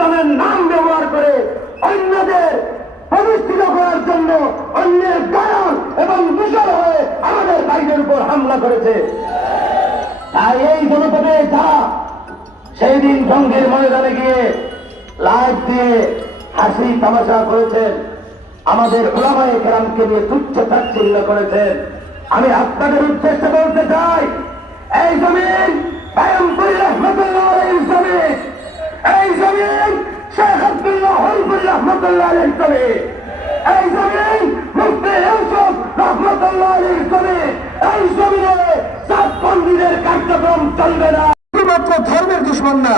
ইসলামের নাম ব্যবহার করে অন্যদের প্রতিষ্ঠিত করার জন্য অন্যের কারণ এবং দূষণ হয়ে আমাদের ভাইদের উপর হামলা করেছে। তাই এই জনপদে যারা সেই দিন জঙ্গির ময়দানে গিয়ে লাইভ দিয়ে হাসি তামাশা করেছেন, আমাদের ওলামায়ে কেরামকে নিয়ে তুচ্ছ তাচ্ছিল্য করেছেন, আমি আপনাদের উদ্দেশ্যে বলতে চাই, এই জমিন পায়ম্পরি রহমতুল্লাহ আলাইহির জমিন, এই জমিন শেখ আব্দুল্লাহ হরিপুর রহমতুল্লাহ আলাইহির জমিন, এই জমিন মুফতি ইউসুফ রহমতুল্লাহ আলাইহির জমিন। এই জমিনে সাতপন্থীদের কার্যক্রম চলবে না। শুধুমাত্র ধর্মের দুশ্মন না,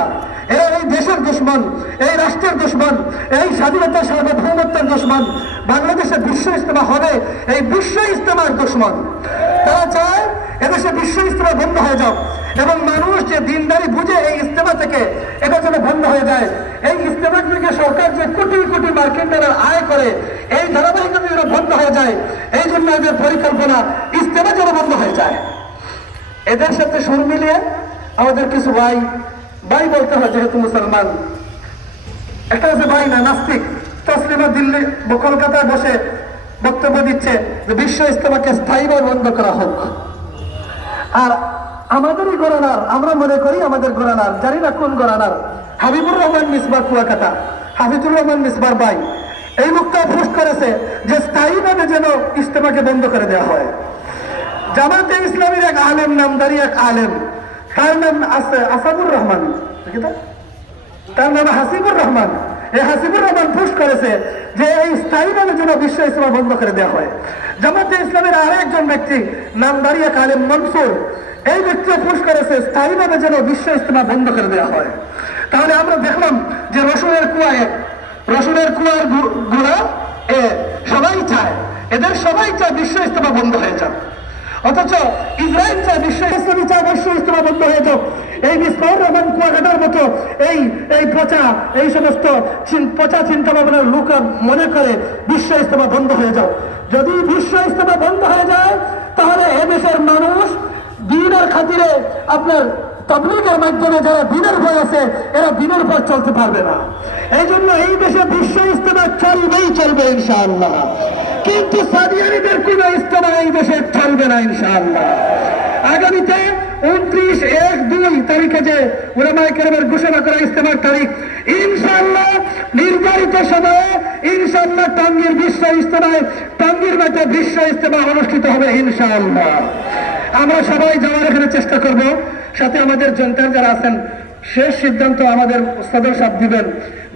এরা এই দেশের দুশ্মন, এই রাষ্ট্রের দুশ্মন, এই স্বাধীনতা সার্বভৌমত্বের দুশ্মন। বাংলাদেশে বিশ্ব ইজতেমা হবে এই বিশ্ব ইজতেমার দুশ্মন। তারা চায় এদেশে বিশ্ব ইজতেমা বন্ধ হয়ে যাক এবং মানুষ যে দিনদারি বুঝে এই ইজতেমা থেকে এটা যেন বন্ধ হয়ে যায়। এই ইজতেমা থেকে সরকার যে কোটি কোটি মার্কিন ডলার আয় করে, এই ধারাবাহিকতা যেন বন্ধ হয়ে যায়, এই জন্য এদের পরিকল্পনা ইজতেমা যেন বন্ধ হয়ে যায়। এদের সাথে সুর মিলিয়ে আমাদের কিছু ভাই বলতে হয়, যেহেতু মুসলমান। একটা আছে ভাই না, নাস্তিক, তসলিমা দিল্লি কলকাতায় বসে বক্তব্য দিচ্ছে যে বিশ্ব ইজতেমাকে স্থায়ীভাবে বন্ধ করা হোক। আর আমাদেরই গোরানার, আমরা মনে করি আমাদের গোরানার, জানি না কোন গোরানার, হাবিবুর রহমান মিসবার কুয়াকাটা, হাফিজুর রহমান মিসবার ভাই এই বক্তব্য পোস্ট করেছে যে স্থায়ীভাবে যেন ইজতেমাকে বন্ধ করে দেওয়া হয়। জামাতে ইসলামীর এক আলেম, নামদারি এক আলেম, তার নাম আছে আসাদুর রহমান, তার নাম হাসিবুর রহমান। এই হাসিবুর রহমান পোস্ট করেছে যে এই স্থায়ীভাবে যেন বিশ্ব ইজতেমা বন্ধ করে দেওয়া হয়। জামাতে ইসলামের আরেকজন ব্যক্তি, নামদারি এক আলেম মনসুর, এই ব্যক্তিও পোস্ট করেছে স্থায়ীভাবে যেন বিশ্ব ইজতেমা বন্ধ করে দেওয়া হয়। তাহলে আমরা দেখলাম যে রসুনের কুয়ার গুড়া সবাই চায়, এদের সবাই চায় বিশ্ব ইজতেমা বন্ধ হয়ে যাক। অথচ ইসরায়েল চায় বিশ্ব ইজতেমা বন্ধ হয়ে যাক। এই মিসবাহুর রহমান কুয়াকাটার মতো এই সমস্ত পচা চিন্তা ভাবনার লোক মনে করে বিশ্ব ইজতেমা বন্ধ হয়ে যাও। যদি বিশ্ব ইজতেমা বন্ধ হয়ে যায় তাহলে এদেশের মানুষ দিনের খাতিরে আপনার তাবলীগের মাধ্যমে যারা দিনের ভয় আছে এরা দিনের পর চলতে পারবে না। এই জন্য এই দেশে বিশ্ব ইজতেমা চলবে ইনশাআল্লাহ, কিন্তু সাদিয়ানীদের কোন ইজতেমা এই দেশে চলবে না ইনশাআল্লাহ। আগামীতে 29/1-2 তারিখে যে উলামায়ে কেরামের ঘোষণা করা ইজতেমার তারিখ, ইনশাআল্লাহ নির্ধারিত সময়ে ইনশাআল্লাহ টাঙ্গীর বিশ্ব ইজতেমায়, টাঙ্গীর মাঠে বিশ্ব ইজতেমা অনুষ্ঠিত হবে ইনশাআল্লাহ। আমরা সবাই যাওয়ার এখানে চেষ্টা করব। সাথে আমাদের জনতার যারা আছেন, শেষ সিদ্ধান্ত আমাদের সদর সাহেব দিবেন।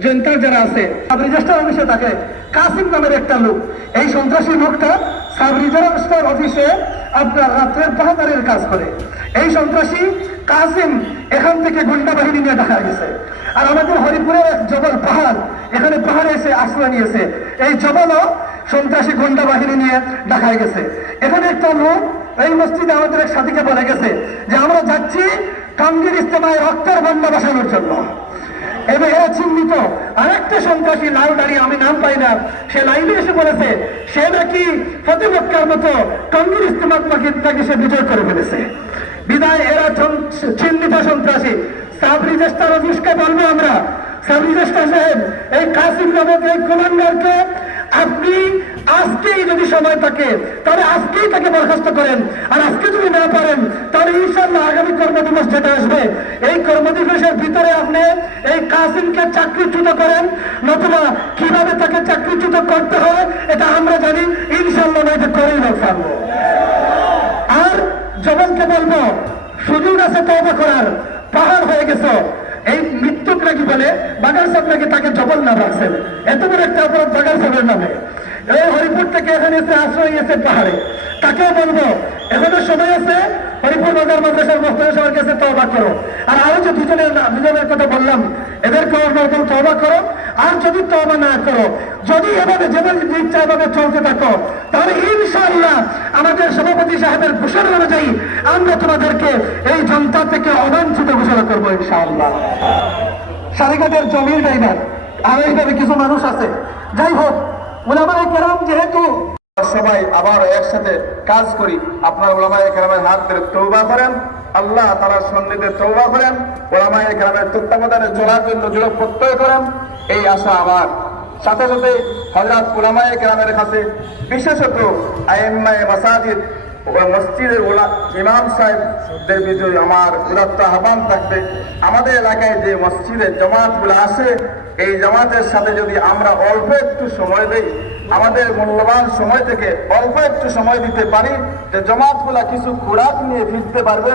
জনতার যারা আছে, সাব রেজিস্ট্রার অফিসে থাকে কাসিম নামের একটা লোক, এই সন্ত্রাসী লোকটা সাব রেজিস্ট্রার অফিসে আপনার রাত্রের পাহারাদারের কাজ করে। এই সন্ত্রাসী কাসিম এখান থেকে গুন্ডা বাহিনী নিয়ে ঢাকা গেছে। আর আমাদের হরিপুরের জবল পাহাড়, এখানে পাহাড়ে এসে আশ্রয় নিয়েছে। এই জবলও সন্ত্রাসী গুন্ডা বাহিনী নিয়ে ঢাকায় গেছে। এখানে একটা লোক এই মসজিদে আমাদের এক সাথীকে বলে গেছে যে আমরা যাচ্ছি টাঙ্গীর ইজতেমায় রক্তের বন্যা বসানোর জন্য। এবার এরা চিহ্নিত আরেকটা সন্ত্রাসী লাল দাঁড়িয়ে, আমি নাম পাই না, সে লাইনে এসে বলেছে সে নাকি প্রতিপক্ষের মতো টাঙ্গীর ইজতেমার তাকে সে বিজয় করে ফেলেছে। বিদায় এরা চিহ্নিত সন্ত্রাসী। সাব রেজিস্ট্রার অফিসকে বলবো আমরা, সাব রেজিস্ট্রার সাহেব, এই কাসিম নামক এই কমান্ডারকে আপনি আজকেই যদি সময় থাকে তাহলে আজকেই তাকে বরখাস্ত করেন। আর আজকে যদি না পারেন তাহলে ইনশাআল্লাহ আগামী কর্মদিবস যেটা আসবে এই কর্মদিবসের ভিতরে আপনি এই কাসিমকে চাকরিচ্যুত করেন, নতুবা কিভাবে তাকে চাকরিচ্যুত করতে হয় এটা আমরা জানি। ইনশাআল্লাহ না এটা করেই না পারবো। আর জবানকে বলবো সুযোগ আছে তওবা করার, পাহাড় হয়ে গেছে। এই মৃত্যুক নাকি বলে বাগার সাহেব নাকি তাকে জবল না রাখছেন, এত বড় একটা অপরাধ বাগার সাহেবের নামে। এই হরিপুর থেকে এখানে এসে আশ্রয় নিয়েছে পাহাড়ে, তাকেও বলবো এখনো সময় আছে, হরিপুর বাজার মাদ্রাসার মোস্তাফা সাহেবের কাছে তওবা করো। আর আরো যে দুজনের কথা বললাম এদেরকেও নতুন তওবা করো। আর যদি তওবা না করো, যদি এভাবে যেভাবে ইচ্ছা এভাবে চলতে থাকো, তাহলে ইনশাআল্লাহ আমাদের সভাপতি সাহেবের ঘোষণা অনুযায়ী আমরা তোমাদেরকে এই জনতা থেকে অবাঞ্ছিত ঘোষণা করবো ইনশাআল্লাহ। সারিকাদের জমির ড্রাইভার আর এইভাবে কিছু মানুষ আছে। যাই হোক, উলামায়ে কেরাম যেহেতু সবাই আবার একসাথে কাজ করি, আপনার উলামায়ে কেরামের হাত ধরে তওবা করেন। আল্লাহ তাআলার সন্নিধে তওবা করেন, ওলামায়ে কেরামের তত্ত্বাবধানে চলার জন্য দৃঢ় প্রত্যয় করেন, এই আশা আমার। সাথে সাথে হযরত উলামায়ে কেরামের কাছে, বিশেষত আইম্মায়ে মাসাজিদ ও মসজিদের ইমাম সাহেবদের বিষয়ে আমার উদাত্ত আহ্বান থাকবে, আমাদের এলাকায় যে মসজিদের জামাতগুলো আছে, এই জামাতের সাথে যদি আমরা অল্প একটু সময় দেই, আমাদের মূল্যবান সময় থেকে অল্প একটু সময় দিতে পারি, যে জামাতগুলা কিছু খোরাক নিয়ে ফিরতে পারবে।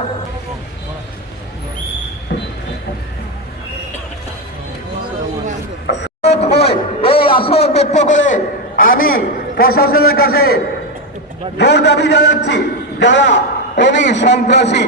এই আশা ব্যক্ত করে আমি প্রশাসনের কাছে জোর দাবি জানাচ্ছি, যারা খুবই সন্ত্রাসী